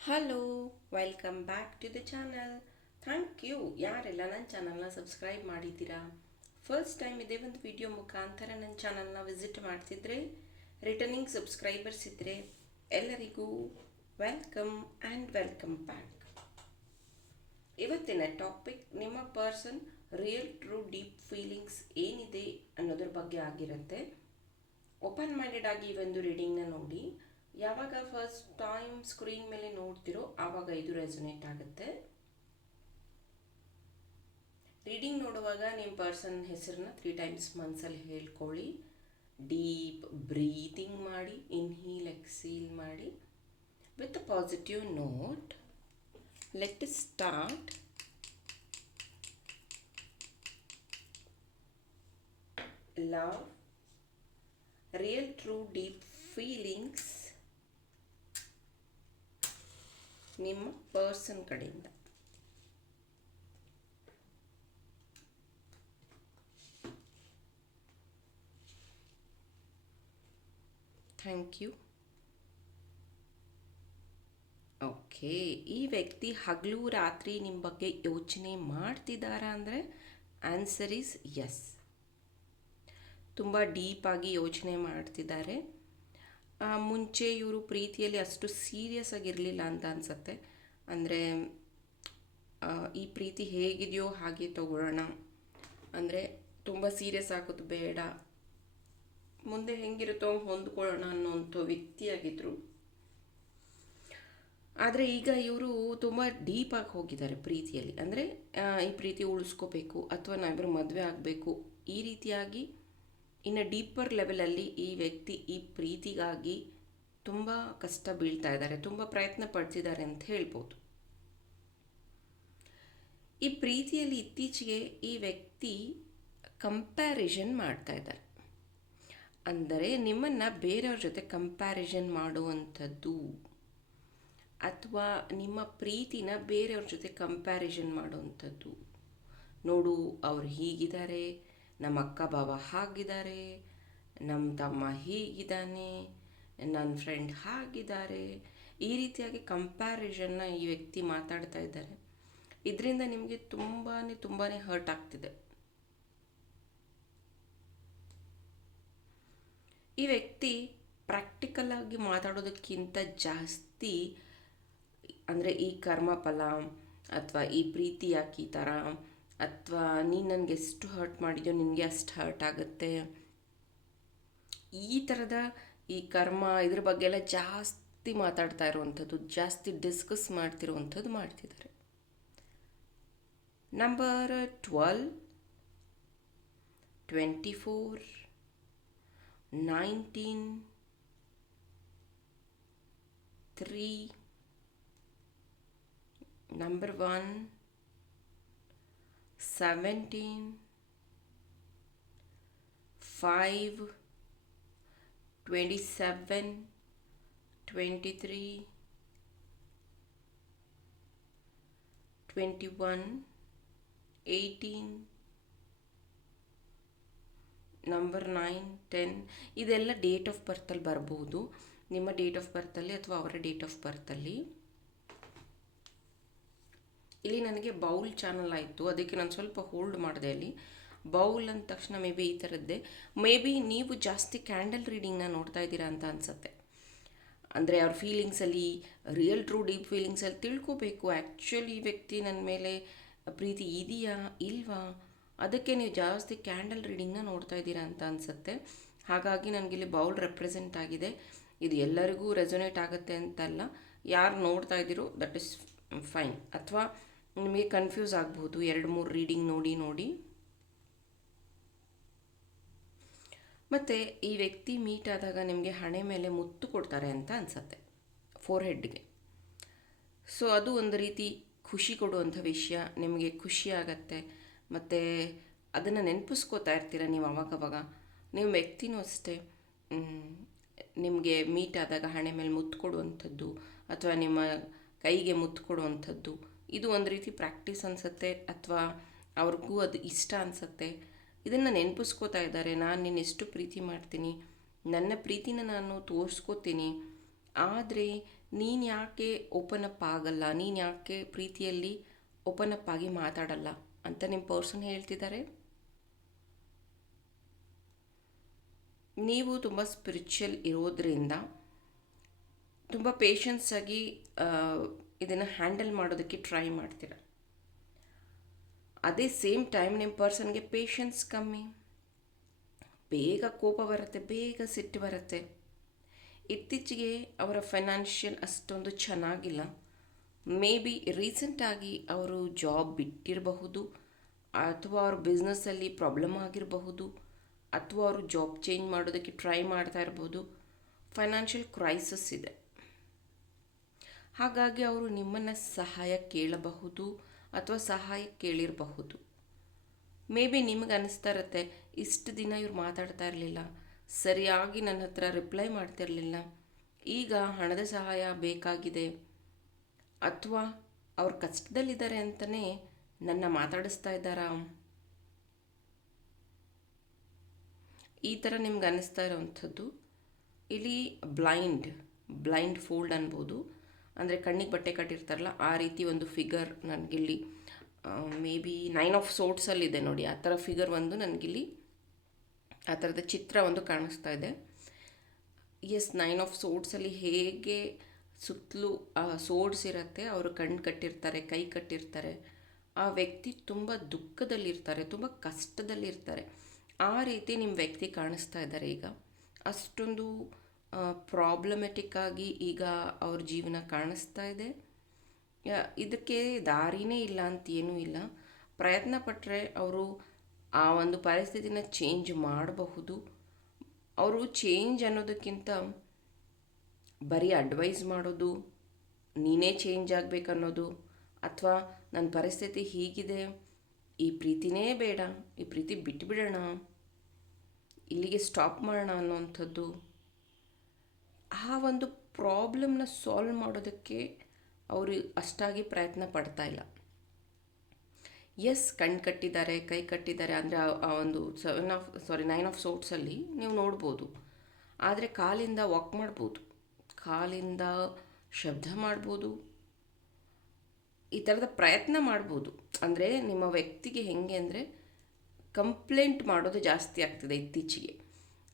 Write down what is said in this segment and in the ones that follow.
Hello welcome back to the channel thank you ಯಾರೆಲ್ಲ ನನ್ನ ಚಾನಲ್ನ ಸಬ್ಸ್ಕ್ರೈಬ್ ಮಾಡಿದ್ದೀರಾ? ಫಸ್ಟ್ ಟೈಮ್ ಇದೇ ಒಂದು ವಿಡಿಯೋ ಮುಖಾಂತರ ನನ್ನ ಚಾನಲ್ನ ವಿಸಿಟ್ ಮಾಡ್ತಿದ್ರೆ ರಿಟರ್ನಿಂಗ್ ಸಬ್ಸ್ಕ್ರೈಬರ್ಸ್ ಇದ್ದರೆ ಎಲ್ಲರಿಗೂ ವೆಲ್ಕಮ್ ಆ್ಯಂಡ್ ವೆಲ್ಕಮ್ ಬ್ಯಾಕ್ ಇವತ್ತಿನ ಟಾಪಿಕ್ ನಿಮ್ಮ person real true deep feelings ಏನಿದೆ ಅನ್ನೋದ್ರ ಬಗ್ಗೆ ಆಗಿರುತ್ತೆ. ಓಪನ್ ಮೈಂಡೆಡ್ ಆಗಿ ಈ ಒಂದು ರೀಡಿಂಗ್ನ ನೋಡಿ. ಯಾವಾಗ ಫಸ್ಟ್ ಟೈಮ್ ಸ್ಕ್ರೀನ್ ಮೇಲೆ ನೋಡ್ತಿರೋ, ಆವಾಗ ಇದು ರೆಸೊನೇಟ್ ಆಗುತ್ತೆ. ರೀಡಿಂಗ್ ನೋಡುವಾಗ ನಿಮ್ಮ ಪರ್ಸನ್ ಹೆಸರನ್ನ ತ್ರೀ ಟೈಮ್ಸ್ ಮನ್ಸಲ್ಲಿ ಹೇಳ್ಕೊಳ್ಳಿ. ಡೀಪ್ ಬ್ರೀತಿಂಗ್ ಮಾಡಿ ಇನ್ಹೀಲ್ ಎಕ್ಸೀಲ್ ಮಾಡಿ. With positive note let start love real true deep feelings ನಿಮ್ಮ ಪರ್ಸನ್ ಕಡೆಯಿಂದ. Thank you. ಓಕೆ, ಈ ವ್ಯಕ್ತಿ ಹಗಲು ರಾತ್ರಿ ನಿಮ್ಮ ಬಗ್ಗೆ ಯೋಚನೆ ಮಾಡ್ತಿದ್ದಾರಾ ಅಂದರೆ ಆನ್ಸರ್ ಈಸ್ ಎಸ್ ತುಂಬ ಡೀಪಾಗಿ ಯೋಚನೆ ಮಾಡ್ತಿದ್ದಾರೆ ಮುಂಚೆ ಇವರು ಪ್ರೀತಿಯಲ್ಲಿ ಅಷ್ಟು ಸೀರಿಯಸ್ ಆಗಿರಲಿಲ್ಲ ಅಂತ ಅನ್ಸುತ್ತೆ. ಅಂದರೆ ಈ ಪ್ರೀತಿ ಹೇಗಿದೆಯೋ ಹಾಗೆ ತಗೊಳ್ಳೋಣ. ಅಂದರೆ, ತುಂಬ ಸೀರಿಯಸ್ ಆಗೋದು ಬೇಡ. ಮುಂದೆ ಹೆಂಗಿರುತ್ತೋ ಹಂಗೆ ಹೊಂದ್ಕೊಳ್ಳೋಣ ಅನ್ನೋಂಥ ವ್ಯಕ್ತಿಯಾಗಿದ್ದರು ಆದರೆ ಈಗ ಇವರು ತುಂಬ ಡೀಪಾಗಿ ಹೋಗಿದ್ದಾರೆ ಪ್ರೀತಿಯಲ್ಲಿ. ಅಂದರೆ ಈ ಪ್ರೀತಿ ಉಳಿಸ್ಕೋಬೇಕು, ಅಥವಾ ನಾವಿಬ್ಬರು ಮದುವೆ ಆಗಬೇಕು, ಈ ರೀತಿಯಾಗಿ ಇನ್ನು ಡೀಪರ್ ಲೆವೆಲಲ್ಲಿ ಈ ವ್ಯಕ್ತಿ ಈ ಪ್ರೀತಿಗಾಗಿ ತುಂಬ ಕಷ್ಟ ಬೀಳ್ತಾ ಇದ್ದಾರೆ, ತುಂಬ ಪ್ರಯತ್ನ ಪಡ್ತಿದ್ದಾರೆ ಅಂತ ಹೇಳ್ಬೋದು. ಈ ಪ್ರೀತಿಯಲ್ಲಿ ಇತ್ತೀಚೆಗೆ ಈ ವ್ಯಕ್ತಿ ಕಂಪ್ಯಾರಿಸನ್ ಮಾಡ್ತಾ ಇದ್ದಾರೆ. ಅಂದರೆ ನಿಮ್ಮನ್ನು ಬೇರೆಯವ್ರ ಜೊತೆ ಕಂಪ್ಯಾರಿಸನ್ ಮಾಡುವಂಥದ್ದು ಅಥವಾ ನಿಮ್ಮ ಪ್ರೀತಿನ ಬೇರೆಯವ್ರ ಜೊತೆ ಕಂಪ್ಯಾರಿಸನ್ ಮಾಡುವಂಥದ್ದು. ನೋಡು, ಅವ್ರು ಹೀಗಿದ್ದಾರೆ ನಮ್ಮ ಅಕ್ಕ ಬಾವ ಹಾಗಿದ್ದಾರೆ ನಮ್ಮ ತಮ್ಮ ಹೀಗಿದ್ದಾನೆ ನನ್ನ ಫ್ರೆಂಡ್ ಹಾಗಿದ್ದಾರೆ. ಈ ರೀತಿಯಾಗಿ ಕಂಪ್ಯಾರಿಷನ್ನ ಈ ವ್ಯಕ್ತಿ ಮಾತಾಡ್ತಾ ಇದ್ದಾರೆ. ಇದರಿಂದ ನಿಮಗೆ ತುಂಬಾ ತುಂಬಾ ಹರ್ಟ್ ಆಗ್ತಿದೆ. ಈ ವ್ಯಕ್ತಿ ಪ್ರಾಕ್ಟಿಕಲ್ ಆಗಿ ಮಾತಾಡೋದಕ್ಕಿಂತ ಜಾಸ್ತಿ ಅಂದರೆ ಈ ಕರ್ಮಫಲ ಅಥವಾ ಈ ಪ್ರೀತಿ ಯಾಕೆ ಈ ಥರ ಅಥವಾ ನೀನು ನನಗೆ ಎಷ್ಟು ಹರ್ಟ್ ಮಾಡಿದ್ಯೋ ನಿನಗೆ ಅಷ್ಟು ಹರ್ಟ್ ಆಗುತ್ತೆ. ಈ ಥರದ ಈ ಕರ್ಮ ಇದ್ರ ಬಗ್ಗೆ ಎಲ್ಲ ಜಾಸ್ತಿ ಮಾತಾಡ್ತಾ ಇರುವಂಥದ್ದು, ಜಾಸ್ತಿ ಡಿಸ್ಕಸ್ ಮಾಡ್ತಿರುವಂಥದ್ದು ಮಾಡ್ತಿದ್ದಾರೆ. Number twelve twenty four nineteen three number one seventeen five twenty seven twenty three twenty one eighteen number nine ten ಇದೆಲ್ಲ ಡೇಟ್ ಆಫ್ ಬರ್ತಲ್ಲಿ ಬರ್ಬೋದು. ನಿಮ್ಮ ಡೇಟ್ ಆಫ್ ಬರ್ತಲ್ಲಿ ಅಥವಾ ಅವರ ಡೇಟ್ ಆಫ್ ಬರ್ತಲ್ಲಿ ಇಲ್ಲಿ ನನಗೆ ಬೌಲ್ ಚಾನಲ್ ಆಯಿತು. ಅದಕ್ಕೆ ನಾನು ಸ್ವಲ್ಪ ಹೋಲ್ಡ್ ಮಾಡಿದೆ ಅಲ್ಲಿ. ಬೌಲ್ ಅಂದ ತಕ್ಷಣ ಮೇ ಬಿ ಈ ಥರದ್ದೇ. ಮೇ ಬಿ ನೀವು ಜಾಸ್ತಿ ಕ್ಯಾಂಡಲ್ ರೀಡಿಂಗ್ನ ನೋಡ್ತಾ ಇದ್ದೀರಾ ಅಂತ ಅನಿಸುತ್ತೆ. ಅಂದರೆ ಅವ್ರ ಫೀಲಿಂಗ್ಸಲ್ಲಿ ರಿಯಲ್ ಟ್ರೂ ಡೀಪ್ ಫೀಲಿಂಗ್ಸಲ್ಲಿ ತಿಳ್ಕೋಬೇಕು. ಆ್ಯಕ್ಚುಲಿ ವ್ಯಕ್ತಿ ನನ್ನ ಮೇಲೆ ಪ್ರೀತಿ ಇದೆಯಾ? ಇಲ್ವಾ? ಅದಕ್ಕೆ ನೀವು ಜಾಸ್ತಿ ಕ್ಯಾಂಡಲ್ ರೀಡಿಂಗ್ನ ನೋಡ್ತಾ ಇದ್ದೀರಾ ಅಂತ ಅನಿಸುತ್ತೆ. ಹಾಗಾಗಿ ನನಗಿಲ್ಲಿ ಬೌಲ್ ರೆಪ್ರೆಸೆಂಟ್ ಆಗಿದೆ. ಇದು ಎಲ್ಲರಿಗೂ ರೆಸೊನೇಟ್ ಆಗುತ್ತೆ ಅಂತಲ್ಲ. ಯಾರು ನೋಡ್ತಾ ಇದ್ದೀರೋ ದಟ್ ಇಸ್ ಫೈನ್ ಅಥವಾ ನಿಮಗೆ ಕನ್ಫ್ಯೂಸ್ ಆಗ್ಬೋದು. ಎರಡು, ಮೂರು ರೀಡಿಂಗ್ ನೋಡಿ ನೋಡಿ. ಮತ್ತು ಈ ವ್ಯಕ್ತಿ ಮೀಟ್ ಆದಾಗ ನಿಮಗೆ ಹಣೆ ಮೇಲೆ ಮುತ್ತು ಕೊಡ್ತಾರೆ ಅಂತ ಅನಿಸತ್ತೆ ಫೋರ್ ಹೆಡ್ಗೆ ಸೊ ಅದು ಒಂದು ರೀತಿ ಖುಷಿ ಕೊಡುವಂಥ ವಿಷಯ. ನಿಮಗೆ ಖುಷಿ ಆಗತ್ತೆ. ಮತ್ತು ಅದನ್ನು ನೆನಪಿಸ್ಕೋತಾ ಇರ್ತೀರ ನೀವು ಅವಾಗವಾಗ. ನಿಮ್ಮ ವ್ಯಕ್ತಿನೂ ಅಷ್ಟೇ ನಿಮಗೆ ಮೀಟ್ ಆದಾಗ ಹಣೆ ಮೇಲೆ ಮುತ್ತು ಕೊಡುವಂಥದ್ದು ಅಥವಾ ನಿಮ್ಮ ಕೈಗೆ ಮುತ್ತು ಕೊಡುವಂಥದ್ದು. ಇದು ಒಂದು ರೀತಿ ಪ್ರಾಕ್ಟೀಸ್ ಅನಿಸುತ್ತೆ ಅಥವಾ ಅವ್ರಿಗೂ ಅದು ಇಷ್ಟ ಅನಿಸುತ್ತೆ. ಇದನ್ನು ನೆನಪಿಸ್ಕೋತಾ ಇದ್ದಾರೆ. ನಾನು ನಿನ್ನ ಎಷ್ಟು ಪ್ರೀತಿ ಮಾಡ್ತೀನಿ. ನನ್ನ ಪ್ರೀತಿನ ನಾನು ತೋರಿಸ್ಕೋತೀನಿ. ಆದರೆ ನೀನು ಯಾಕೆ ಓಪನ್ ಅಪ್ ಆಗಲ್ಲ? ನೀನು ಯಾಕೆ ಪ್ರೀತಿಯಲ್ಲಿ ಓಪನ್ ಅಪ್ ಆಗಿ ಮಾತಾಡಲ್ಲ? ಅಂತ ನಿಮ್ಮ ಪರ್ಸನ್ ಹೇಳ್ತಿದ್ದಾರೆ. ನೀವು ತುಂಬ ಸ್ಪಿರಿಚುವಲ್ ಇರೋದ್ರಿಂದ ತುಂಬ ಪೇಷನ್ಸ್ ಆಗಿ ಇದನ್ನು ಹ್ಯಾಂಡಲ್ ಮಾಡೋದಕ್ಕೆ ಟ್ರೈ ಮಾಡ್ತೀರ. ಅದೇ ಸೇಮ್ ಟೈಮ್ ನಿಮ್ಮ ಪರ್ಸನ್ಗೆ ಪೇಷನ್ಸ್ ಕಮ್ಮಿ. ಬೇಗ ಕೋಪ ಬರುತ್ತೆ, ಬೇಗ ಸಿಟ್ಟು ಬರುತ್ತೆ. ಇತ್ತೀಚೆಗೆ ಅವರ ಫೈನಾನ್ಷಿಯಲ್ ಅಷ್ಟೊಂದು ಚೆನ್ನಾಗಿಲ್ಲ. ಮೇ ಬಿ ರೀಸೆಂಟಾಗಿ ಅವರು ಜಾಬ್ ಬಿಟ್ಟಿರಬಹುದು, ಅಥವಾ ಅವ್ರ ಬಿಸ್ನೆಸ್ಸಲ್ಲಿ ಪ್ರಾಬ್ಲಮ್ ಆಗಿರಬಹುದು, ಅಥವಾ ಅವರು ಜಾಬ್ ಚೇಂಜ್ ಮಾಡೋದಕ್ಕೆ ಟ್ರೈ ಮಾಡ್ತಾ ಇರ್ಬೋದು ಫೈನಾನ್ಷಿಯಲ್ ಕ್ರೈಸಿಸ್ ಇದೆ. ಹಾಗಾಗಿ ಅವರು ನಿಮ್ಮನ್ನು ಸಹಾಯ ಕೇಳಬಹುದು ಅಥವಾ ಸಹಾಯ ಕೇಳಿರಬಹುದು. ಮೇ ಬಿ ನಿಮಗೆ ಅನಿಸ್ತಾ ಇರುತ್ತೆ, ಇಷ್ಟು ದಿನ ಇವ್ರು ಮಾತಾಡ್ತಾ ಇರಲಿಲ್ಲ, ಸರಿಯಾಗಿ ನನ್ನ ಹತ್ರ ರಿಪ್ಲೈ ಮಾಡ್ತಿರಲಿಲ್ಲ ಈಗ ಹಣದ ಸಹಾಯ ಬೇಕಾಗಿದೆ, ಅಥವಾ ಅವ್ರು ಕಷ್ಟದಲ್ಲಿದ್ದಾರೆ ಅಂತಲೇ ನನ್ನ ಮಾತಾಡಿಸ್ತಾ ಇದ್ದಾರಾ? ಈ ಥರ ನಿಮ್ಗೆ ಅನ್ನಿಸ್ತಾ ಇರೋವಂಥದ್ದು ಇಲ್ಲಿ ಬ್ಲೈಂಡ್ ಬ್ಲೈಂಡ್ ಫೋಲ್ಡ್ ಅನ್ಬೋದು. ಅಂದರೆ ಕಣ್ಣಿಗೆ ಬಟ್ಟೆ ಕಟ್ಟಿರ್ತಾರಲ್ಲ, ಆ ರೀತಿ ಒಂದು ಫಿಗರ್ ನನಗಿಲ್ಲಿ ಮೇ ಬಿ ನೈನ್ ಆಫ್ ಸೋಟ್ಸಲ್ಲಿದೆ ನೋಡಿ. ಆ ಥರ ಫಿಗರ್ ಒಂದು ನನಗಿಲ್ಲಿ, ಆ ಥರದ ಚಿತ್ರ ಒಂದು ಕಾಣಿಸ್ತಾ ಇದೆ. ಎಸ್ ನೈನ್ ಆಫ್ ಸೋಟ್ಸಲ್ಲಿ ಹೇಗೆ ಸುತ್ತಲೂ ಸೋಡ್ಸ್ ಇರುತ್ತೆ, ಅವರು ಕಣ್ಣು ಕಟ್ಟಿರ್ತಾರೆ, ಕೈ ಕಟ್ಟಿರ್ತಾರೆ, ಆ ವ್ಯಕ್ತಿ ತುಂಬ ದುಃಖದಲ್ಲಿರ್ತಾರೆ, ತುಂಬ ಕಷ್ಟದಲ್ಲಿರ್ತಾರೆ. ಆ ರೀತಿ ನಿಮ್ಮ ವ್ಯಕ್ತಿ ಕಾಣಿಸ್ತಾ ಇದ್ದಾರೆ ಈಗ. ಅಷ್ಟೊಂದು ಪ್ರಾಬ್ಲಮೆಟಿಕ್ ಆಗಿ ಈಗ ಅವ್ರ ಜೀವನ ಕಾಣಿಸ್ತಾ ಇದೆ. ಇದಕ್ಕೆ ದಾರಿನೇ ಇಲ್ಲ ಅಂತ ಏನೂ ಇಲ್ಲ. ಪ್ರಯತ್ನ ಪಟ್ಟರೆ ಅವರು ಆ ಒಂದು ಪರಿಸ್ಥಿತಿನ ಚೇಂಜ್ ಮಾಡಬಹುದು. ಅವರು ಚೇಂಜ್ ಅನ್ನೋದಕ್ಕಿಂತ ಬರೀ ಅಡ್ವೈಸ್ ಮಾಡೋದು, ನೀನೇ ಚೇಂಜ್ ಆಗಬೇಕನ್ನೋದು, ಅಥವಾ ನನ್ನ ಪರಿಸ್ಥಿತಿ ಹೀಗಿದೆ, ಈ ಪ್ರೀತಿನೇ ಬೇಡ, ಈ ಪ್ರೀತಿ ಬಿಟ್ಟುಬಿಡೋಣ ಇಲ್ಲಿಗೆ ಸ್ಟಾಪ್ ಮಾಡೋಣ ಅನ್ನೋವಂಥದ್ದು ಆ ಒಂದು ಪ್ರಾಬ್ಲಮ್ನ ಸಾಲ್ವ್ ಮಾಡೋದಕ್ಕೆ ಅವರು ಅಷ್ಟಾಗಿ ಪ್ರಯತ್ನ ಪಡ್ತಾ ಇಲ್ಲ. ಎಸ್ ಕಣ್ಣು ಕಟ್ಟಿದ್ದಾರೆ, ಕೈ ಕಟ್ಟಿದ್ದಾರೆ ಅಂದರೆ ಆ ಒಂದು seven of sorry nine of ಸೋಟ್ಸಲ್ಲಿ ನೀವು ನೋಡ್ಬೋದು. ಆದರೆ ಕಾಲಿಂದ ವಾಕ್ ಮಾಡ್ಬೋದು. ಕಾಲಿಂದ ಶಬ್ದ ಮಾಡ್ಬೋದು. ಈ ಥರದ ಪ್ರಯತ್ನ ಮಾಡ್ಬೋದು. ಅಂದರೆ ನಿಮ್ಮ ವ್ಯಕ್ತಿಗೆ ಹೆಂಗೆ ಅಂದರೆ ಕಂಪ್ಲೇಂಟ್ ಮಾಡೋದು ಜಾಸ್ತಿ ಆಗ್ತಿದೆ ಇತ್ತೀಚೆಗೆ.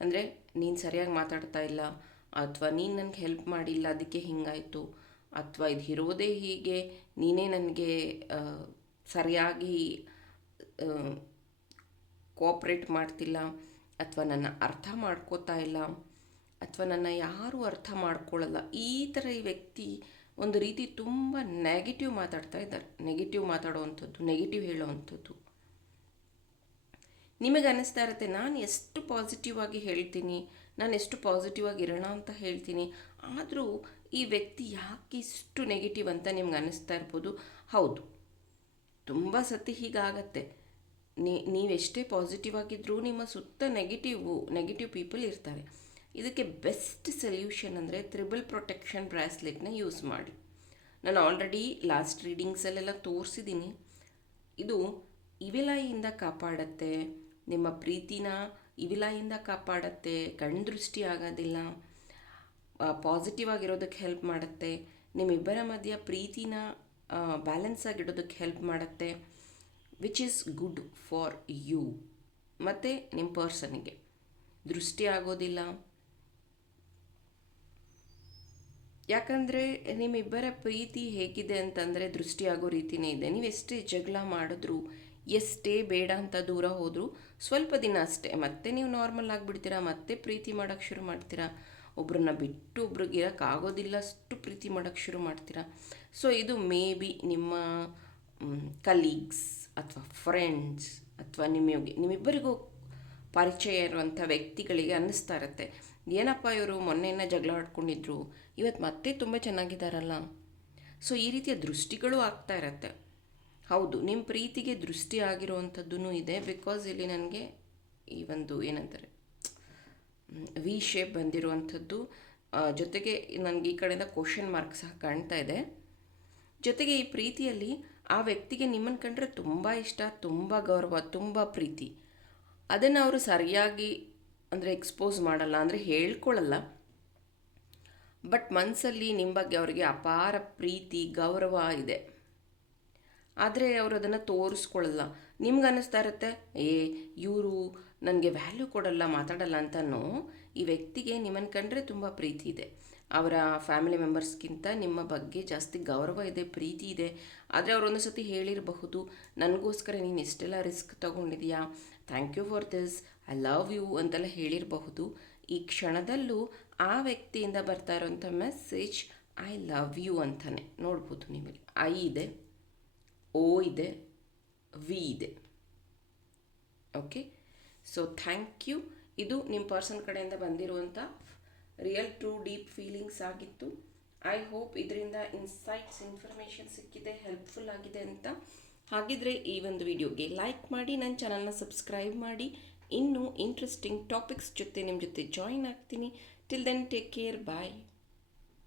ಅಂದರೆ ನೀನು ಸರಿಯಾಗಿ ಮಾತಾಡ್ತಾ ಇಲ್ಲ ಅಥವಾ ನೀನು ನನಗೆ ಹೆಲ್ಪ್ ಮಾಡಿಲ್ಲ, ಅದಕ್ಕೆ ಹಿಂಗಾಯಿತು. ಅಥವಾ ಇದು ಇರೋದೇ ಹೀಗೆ, ನೀನೇ ನನಗೆ ಸರಿಯಾಗಿ ಕೋಪ್ರೇಟ್ ಮಾಡ್ತಿಲ್ಲ, ಅಥವಾ ನನ್ನ ಅರ್ಥ ಮಾಡ್ಕೋತಾ ಇಲ್ಲ, ಅಥವಾ ನನ್ನ ಯಾರೂ ಅರ್ಥ ಮಾಡ್ಕೊಳ್ಳಲ್ಲ ಈ ಥರ ಈ ವ್ಯಕ್ತಿ ಒಂದು ರೀತಿ ತುಂಬ ನೆಗೆಟಿವ್ ಮಾತಾಡ್ತಾ ಇದ್ದಾರೆ ನೆಗೆಟಿವ್ ಮಾತಾಡೋವಂಥದ್ದು ನೆಗೆಟಿವ್ ಹೇಳೋವಂಥದ್ದು. ನಿಮಗೆ ಅನ್ನಿಸ್ತಾ ಇರುತ್ತೆ, ನಾನು ಎಷ್ಟು ಪಾಸಿಟಿವ್ ಆಗಿ ಹೇಳ್ತೀನಿ ನಾನು ಎಷ್ಟು ಪಾಸಿಟಿವ್ ಆಗಿರೋಣ ಅಂತ ಹೇಳ್ತೀನಿ. ಆದರೂ ಈ ವ್ಯಕ್ತಿ ಯಾಕೆ ಇಷ್ಟು ನೆಗೆಟಿವ್ ಅಂತ ನಿಮ್ಗೆ ಅನ್ನಿಸ್ತಾ ಇರ್ಬೋದು? ಹೌದು. ತುಂಬ ಸತಿ ಹೀಗಾಗತ್ತೆ. ನೀ, ನೀವೆಷ್ಟೇ ಪಾಸಿಟಿವ್ ಆಗಿದ್ದರೂ ನಿಮ್ಮ ಸುತ್ತ ನೆಗೆಟಿವ್ ನೆಗೆಟಿವ್ ಪೀಪಲ್ ಇರ್ತಾರೆ. ಇದಕ್ಕೆ ಬೆಸ್ಟ್ ಸೊಲ್ಯೂಷನ್ ಅಂದರೆ ತ್ರಿಬಲ್ ಪ್ರೊಟೆಕ್ಷನ್ ಬ್ರಾಸ್ಲೆಟ್ನ ಯೂಸ್ ಮಾಡಿ. ನಾನು ಆಲ್ರೆಡಿ ಲಾಸ್ಟ್ ರೀಡಿಂಗ್ಸಲ್ಲೆಲ್ಲ ತೋರಿಸಿದ್ದೀನಿ. ಇದು ಇವೆಲಾಯಿಯಿಂದ ಕಾಪಾಡತ್ತೆ. ನಿಮ್ಮ ಪ್ರೀತಿನ ಇವಿಲಾಯಿಂದ ಕಾಪಾಡುತ್ತೆ, ಕಣ್ದೃಷ್ಟಿ ಆಗೋದಿಲ್ಲ ಪಾಸಿಟಿವ್ ಆಗಿರೋದಕ್ಕೆ ಹೆಲ್ಪ್ ಮಾಡುತ್ತೆ, ನಿಮ್ಮಿಬ್ಬರ ಮಧ್ಯ ಪ್ರೀತಿನ ಬ್ಯಾಲೆನ್ಸ್ ಆಗಿಡೋದಕ್ಕೆ ಹೆಲ್ಪ್ ಮಾಡುತ್ತೆ which is good for you ಮತ್ತು ನಿಮ್ಮ ಪರ್ಸನಿಗೆ ದೃಷ್ಟಿ ಆಗೋದಿಲ್ಲ. ಯಾಕಂದರೆ ನಿಮ್ಮಿಬ್ಬರ ಪ್ರೀತಿ ಹೇಗಿದೆ ಅಂತಂದರೆ ದೃಷ್ಟಿ ಆಗೋ ರೀತಿಯೇ ಇದೆ. ನೀವು ಎಷ್ಟೇ ಜಗಳ ಮಾಡಿದ್ರು ಎಷ್ಟೇ ಬೇಡ ಅಂತ ದೂರ ಹೋದರೂ ಸ್ವಲ್ಪ ದಿನ ಅಷ್ಟೇ. ಮತ್ತೆ ನೀವು ನಾರ್ಮಲ್ ಆಗಿಬಿಡ್ತೀರಾ, ಮತ್ತೆ ಪ್ರೀತಿ ಮಾಡೋಕ್ಕೆ ಶುರು ಮಾಡ್ತೀರಾ. ಒಬ್ರನ್ನ ಬಿಟ್ಟು ಒಬ್ರಿಗೆ ಇರೋಕ್ಕಾಗೋದಿಲ್ಲ, ಅಷ್ಟು ಪ್ರೀತಿ ಮಾಡೋಕ್ಕೆ ಶುರು ಮಾಡ್ತೀರಾ. ಸೊ ಇದು ಮೇ ಬಿ ನಿಮ್ಮ ಕಲೀಗ್ಸ್ ಅಥವಾ ಫ್ರೆಂಡ್ಸ್ ಅಥವಾ ನಿಮಗೆ ನಿಮ್ಮಿಬ್ಬರಿಗೂ ಪರಿಚಯ ಇರುವಂಥ ವ್ಯಕ್ತಿಗಳಿಗೆ ಅನ್ನಿಸ್ತಾ ಇರುತ್ತೆ. ಏನಪ್ಪ ಇವರು ಮೊನ್ನೆನ ಜಗಳ ಆಡ್ಕೊಂಡಿದ್ರು ಇವತ್ತು ಮತ್ತೆ ತುಂಬ ಚೆನ್ನಾಗಿದ್ದಾರಲ್ಲ. ಸೊ ಈ ರೀತಿಯ ದೃಷ್ಟಿಗಳು ಆಗ್ತಾ ಇರತ್ತೆ. ಹೌದು ನಿಮ್ಮ ಪ್ರೀತಿಗೆ ದೃಷ್ಟಿ ಆಗಿರುವಂಥದ್ದು ಇದೆ. ಬಿಕಾಸ್ ಇಲ್ಲಿ ನನಗೆ ಈ ಒಂದು ಏನಂತಾರೆ ವಿ ಶೇಪ್ ಬಂದಿರುವಂಥದ್ದು ಜೊತೆಗೆ ನನಗೆ ಈ ಕಡೆಯಿಂದ ಕ್ವಶನ್ ಮಾರ್ಕ್ ಸಹ ಕಾಣ್ತಾ ಇದೆ. ಜೊತೆಗೆ ಈ ಪ್ರೀತಿಯಲ್ಲಿ ಆ ವ್ಯಕ್ತಿಗೆ ನಿಮ್ಮನ್ನು ಕಂಡ್ರೆ ತುಂಬ ಇಷ್ಟ, ತುಂಬ ಗೌರವ, ತುಂಬ ಪ್ರೀತಿ. ಅದನ್ನು ಅವರು ಸರಿಯಾಗಿ ಅಂದರೆ ಎಕ್ಸ್ಪೋಸ್ ಮಾಡಲ್ಲ ಅಂದರೆ ಹೇಳ್ಕೊಳ್ಳಲ್ಲ ಬಟ್ ಮನಸ್ಸಲ್ಲಿ ನಿಮ್ಮ ಬಗ್ಗೆ ಅವರಿಗೆ ಅಪಾರ ಪ್ರೀತಿ, ಗೌರವ ಇದೆ. ಆದರೆ ಅವರು ಅದನ್ನು ತೋರಿಸ್ಕೊಳ್ಳಲ್ಲ. ನಿಮ್ಗೆ ಅನ್ನಿಸ್ತಾ ಇರುತ್ತೆ, ಏ, ಇವರು ನನಗೆ ವ್ಯಾಲ್ಯೂ ಕೊಡಲ್ಲ, ಮಾತಾಡಲ್ಲ ಅಂತನೂ? ಈ ವ್ಯಕ್ತಿಗೆ ನಿಮ್ಮನ್ನು ಕಂಡ್ರೆ ತುಂಬ ಪ್ರೀತಿ ಇದೆ. ಅವರ ಫ್ಯಾಮಿಲಿ ಮೆಂಬರ್ಸ್ಗಿಂತ ನಿಮ್ಮ ಬಗ್ಗೆ ಜಾಸ್ತಿ ಗೌರವ ಇದೆ, ಪ್ರೀತಿ ಇದೆ. ಆದರೆ ಅವರು ಒಂದು ಸತಿ ಹೇಳಿರಬಹುದು, ನನಗೋಸ್ಕರ ನೀನು ಇಷ್ಟೆಲ್ಲ risk ತೊಗೊಂಡಿದೆಯಾ? Thank you for this I love you ಅಂತೆಲ್ಲ ಹೇಳಿರಬಹುದು. ಈ ಕ್ಷಣದಲ್ಲೂ ಆ ವ್ಯಕ್ತಿಯಿಂದ ಬರ್ತಾ ಇರೋಂಥ ಮೆಸೇಜ್ ಐ ಲವ್ ಯು ಅಂತಲೇ ನೋಡ್ಬೋದು ನಿಮಗೆ. ಐ ಇದೆ. ಓ ಇದೆ ವಿ ಇದೆ ಓಕೆ ಸೊ ಥ್ಯಾಂಕ್ ಯು ಇದು ನಿಮ್ಮ ಪರ್ಸನ್ ಕಡೆಯಿಂದ ಬಂದಿರುವಂಥ ರಿಯಲ್ ಟ್ರೂ ಡೀಪ್ ಫೀಲಿಂಗ್ಸ್ ಆಗಿತ್ತು. ಐ ಹೋಪ್ ಇದರಿಂದ ಇನ್ಸೈಟ್ಸ್ ಇನ್ಫಾರ್ಮೇಷನ್ ಸಿಕ್ಕಿದೆ ಹೆಲ್ಪ್ಫುಲ್ ಆಗಿದೆ ಅಂತ. ಹಾಗಿದ್ರೆ ಈ ಒಂದು ವಿಡಿಯೋಗೆ ಲೈಕ್ ಮಾಡಿ ನನ್ನ ಚಾನಲ್ನ ಸಬ್ಸ್ಕ್ರೈಬ್ ಮಾಡಿ. ಇನ್ನೂ ಇಂಟ್ರೆಸ್ಟಿಂಗ್ ಟಾಪಿಕ್ಸ್ ಜೊತೆ ನಿಮ್ಮ ಜೊತೆ ಜಾಯಿನ್ ಆಗ್ತೀನಿ. Till then take care bye